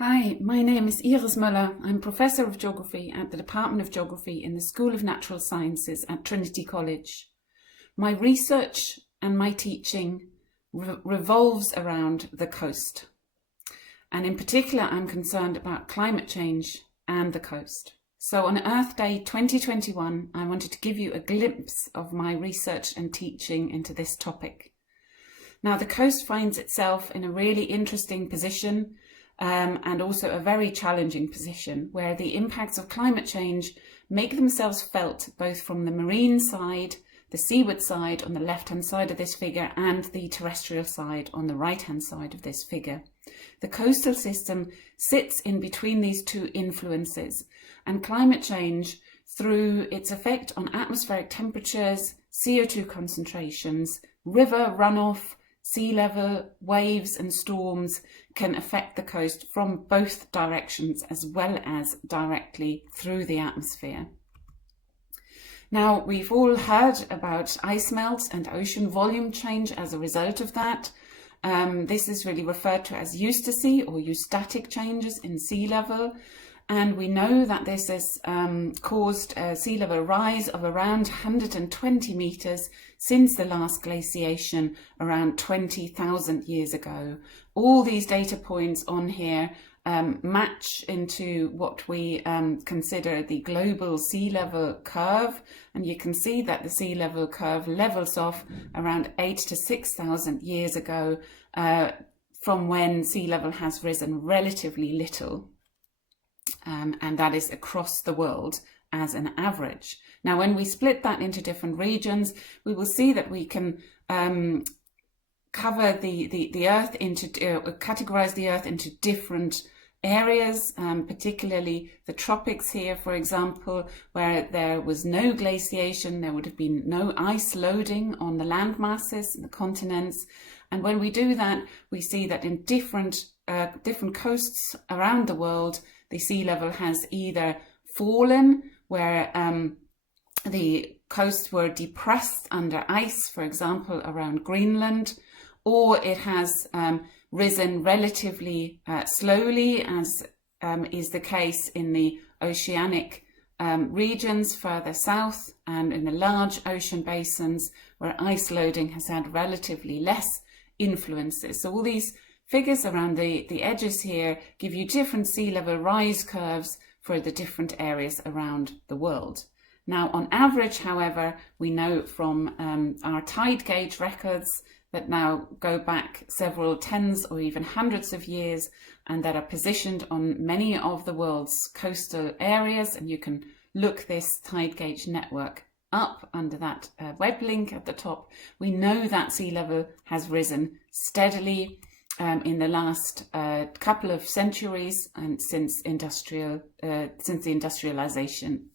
Hi, my name is Iris Möeller. I'm Professor of Geography at the Department of Geography in the School of Natural Sciences at Trinity College. My research and my teaching revolves around the coast. And in particular, I'm concerned about climate change and the coast. So on Earth Day 2021, I wanted to give you a glimpse of my research and teaching into this topic. Now, the coast finds itself in a really interesting position and also a very challenging position where the impacts of climate change make themselves felt both from the marine side, the seaward side on the left-hand side of this figure, and the terrestrial side on the right-hand side of this figure. The coastal system sits in between these two influences, and climate change, through its effect on atmospheric temperatures, CO2 concentrations, river runoff, sea level, waves and storms, can affect the coast from both directions as well as directly through the atmosphere. Now, we've all heard about ice melt and ocean volume change as a result of that. This is really referred to as eustacy or eustatic changes in sea level. And we know that this has caused a sea level rise of around 120 meters since the last glaciation around 20,000 years ago. All these data points on here match into what we consider the global sea level curve. And you can see that the sea level curve levels off around 8,000 to 6,000 years ago, from when sea level has risen relatively little. And that is across the world as an average. Now, when we split that into different regions, we will see that we can cover the Earth into, categorize the Earth into different areas, particularly the tropics here, for example, where there was no glaciation, there would have been no ice loading on the land masses and the continents. And when we do that, we see that in different coasts around the world, the sea level has either fallen, where the coasts were depressed under ice, for example, around Greenland, or it has risen relatively slowly, as is the case in the oceanic regions further south and in the large ocean basins where ice loading has had relatively less influences. So all these figures around the edges here give you different sea level rise curves for the different areas around the world. Now, on average, however, we know from our tide gauge records that now go back several tens or even hundreds of years and that are positioned on many of the world's coastal areas. And you can look this tide gauge network up under that web link at the top. We know that sea level has risen steadily in the last couple of centuries and since the industrialization.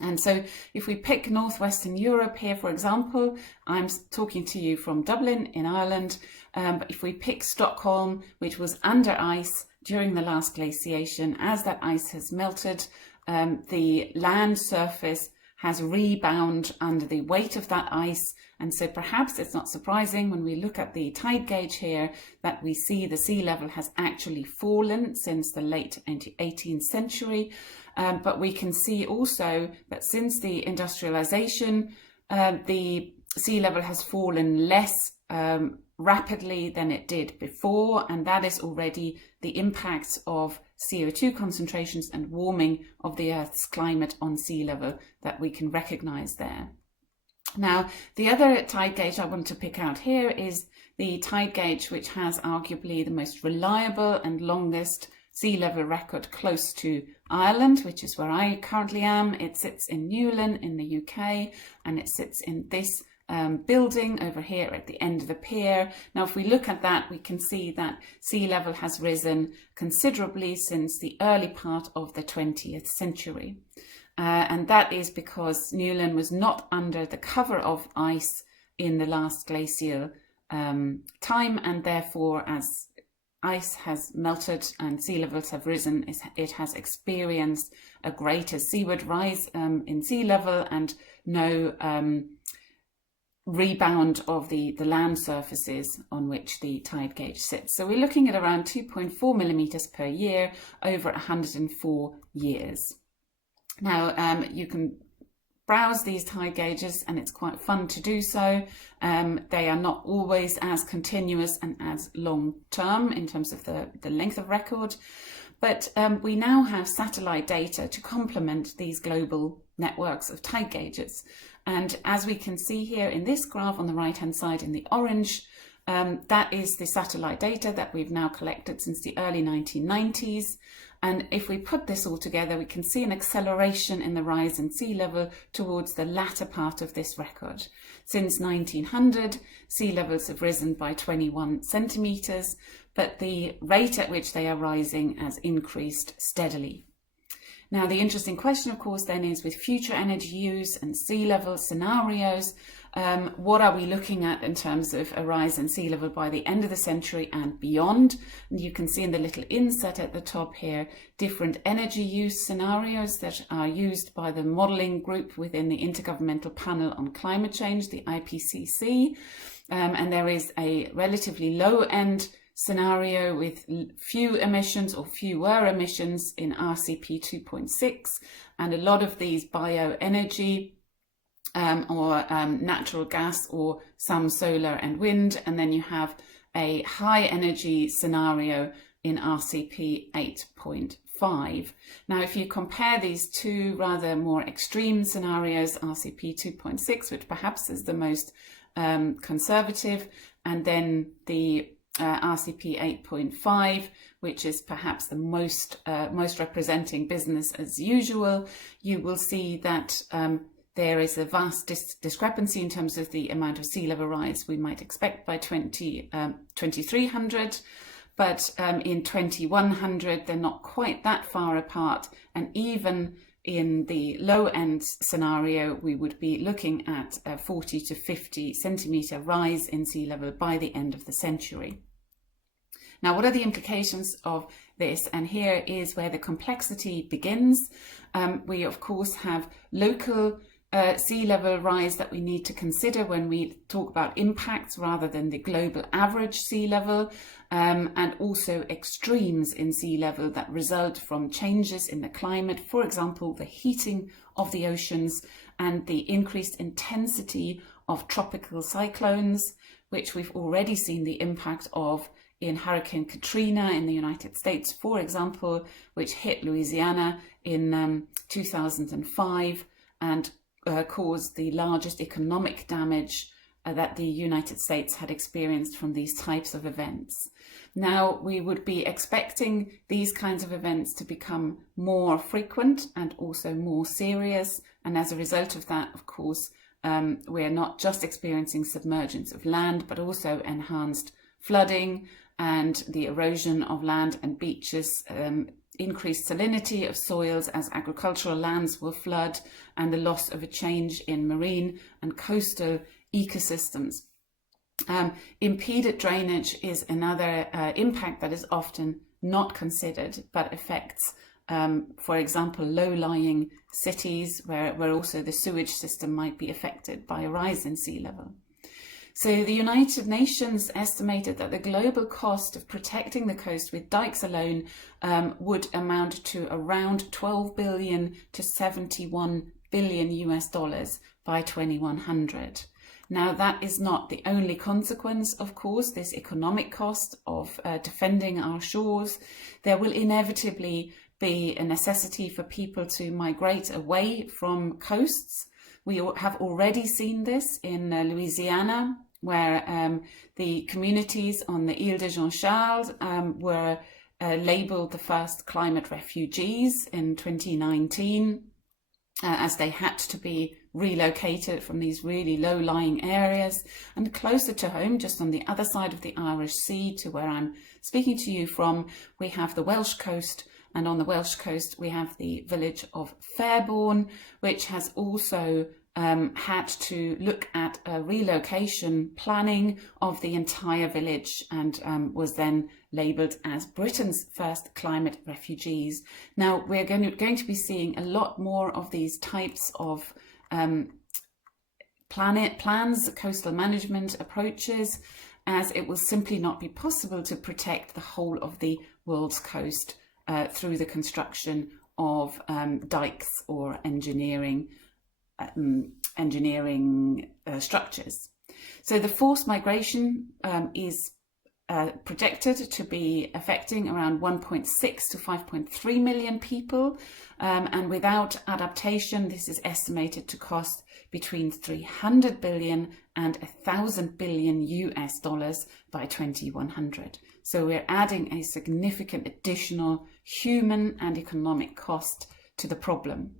And so if we pick northwestern Europe here, for example, I'm talking to you from Dublin in Ireland, but if we pick Stockholm, which was under ice during the last glaciation, as that ice has melted, the land surface has rebound under the weight of that ice. And so perhaps it's not surprising when we look at the tide gauge here that we see the sea level has actually fallen since the late 18th century. But we can see also that since the industrialization, the sea level has fallen less rapidly than it did before, and that is already the impacts of CO2 concentrations and warming of the Earth's climate on sea level that we can recognize there. Now, the other tide gauge I want to pick out here is the tide gauge which has arguably the most reliable and longest sea level record close to Ireland, which is where I currently am. It sits in Newlyn in the UK, and it sits in this building over here at the end of the pier. Now, if we look at that, we can see that sea level has risen considerably since the early part of the 20th century. And that is because Newlyn was not under the cover of ice in the last glacial time, and therefore, as ice has melted and sea levels have risen, it has experienced a greater seaward rise in sea level and no rebound of the land surfaces on which the tide gauge sits. So we're looking at around 2.4 millimeters per year over 104 years. Now, you can browse these tide gauges, and it's quite fun to do so. They are not always as continuous and as long term in terms of the length of record, but we now have satellite data to complement these global networks of tide gauges. And as we can see here in this graph on the right hand side in the orange, that is the satellite data that we've now collected since the early 1990s. And if we put this all together, we can see an acceleration in the rise in sea level towards the latter part of this record. Since 1900, sea levels have risen by 21 centimetres, but the rate at which they are rising has increased steadily. Now, the interesting question, of course, then is with future energy use and sea level scenarios, what are we looking at in terms of a rise in sea level by the end of the century and beyond? And you can see in the little inset at the top here, different energy use scenarios that are used by the modelling group within the Intergovernmental Panel on Climate Change, the IPCC. And there is a relatively low-end scenario with few emissions or fewer emissions in RCP 2.6, and a lot of these bioenergy or natural gas or some solar and wind, and then you have a high energy scenario in RCP 8.5. Now, if you compare these two rather more extreme scenarios, RCP 2.6, which perhaps is the most conservative, and then the RCP 8.5, which is perhaps the most representing business as usual, you will see that there is a vast discrepancy in terms of the amount of sea level rise we might expect by 2300, but in 2100 they're not quite that far apart, and even in the low end scenario we would be looking at a 40 to 50 centimetre rise in sea level by the end of the century. Now, what are the implications of this? And here is where the complexity begins. We, of course, have local sea level rise that we need to consider when we talk about impacts rather than the global average sea level, and also extremes in sea level that result from changes in the climate, for example, the heating of the oceans and the increased intensity of tropical cyclones, which we've already seen the impact of in Hurricane Katrina in the United States, for example, which hit Louisiana in 2005 and caused the largest economic damage that the United States had experienced from these types of events. Now, we would be expecting these kinds of events to become more frequent and also more serious. And as a result of that, of course, we're not just experiencing submergence of land, but also enhanced flooding and the erosion of land and beaches, increased salinity of soils as agricultural lands will flood, and the loss of a change in marine and coastal ecosystems. Impeded drainage is another impact that is often not considered, but affects, for example, low-lying cities where also the sewage system might be affected by a rise in sea level. So the United Nations estimated that the global cost of protecting the coast with dikes alone would amount to around 12 billion to 71 billion US dollars by 2100. Now, that is not the only consequence, of course, this economic cost of defending our shores. There will inevitably be a necessity for people to migrate away from coasts. We have already seen this in Louisiana, where the communities on the Ile de Jean-Charles were labelled the first climate refugees in 2019, as they had to be relocated from these really low-lying areas. And closer to home, just on the other side of the Irish Sea to where I'm speaking to you from, we have the Welsh coast. And on the Welsh coast, we have the village of Fairbourne, which has also had to look at a relocation planning of the entire village, and was then labelled as Britain's first climate refugees. Now, we're going to be seeing a lot more of these types of plans, coastal management approaches, as it will simply not be possible to protect the whole of the world's coast through the construction of dikes or engineering structures. So the forced migration is projected to be affecting around 1.6 to 5.3 million people, and without adaptation this is estimated to cost between 300 billion and 1,000 billion US dollars by 2100. So we're adding a significant additional human and economic cost to the problem.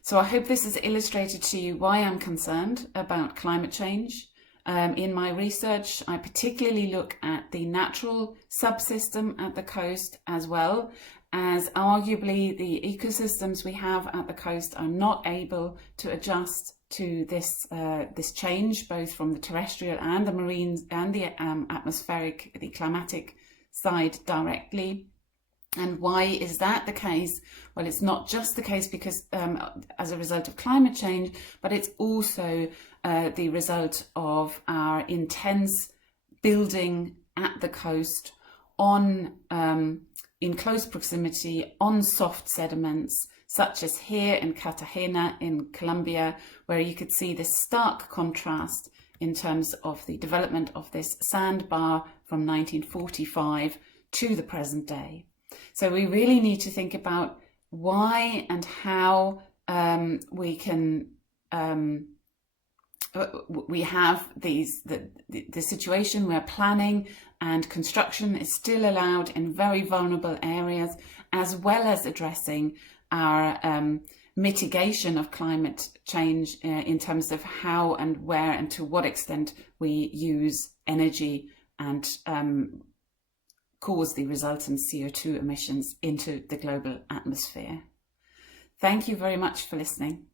So I hope this has illustrated to you why I'm concerned about climate change. In my research, I particularly look at the natural subsystem at the coast, as well as arguably the ecosystems we have at the coast are not able to adjust to this change, both from the terrestrial and the marine and the atmospheric, the climatic side directly. And why is that the case? Well, it's not just the case because as a result of climate change, but it's also the result of our intense building at the coast on in close proximity on soft sediments, such as here in Cartagena in Colombia, where you could see this stark contrast in terms of the development of this sandbar from 1945 to the present day. So we really need to think about why and how we can we have the situation where planning and construction is still allowed in very vulnerable areas, as well as addressing our mitigation of climate change in terms of how and where and to what extent we use energy and cause the resultant CO2 emissions into the global atmosphere. Thank you very much for listening.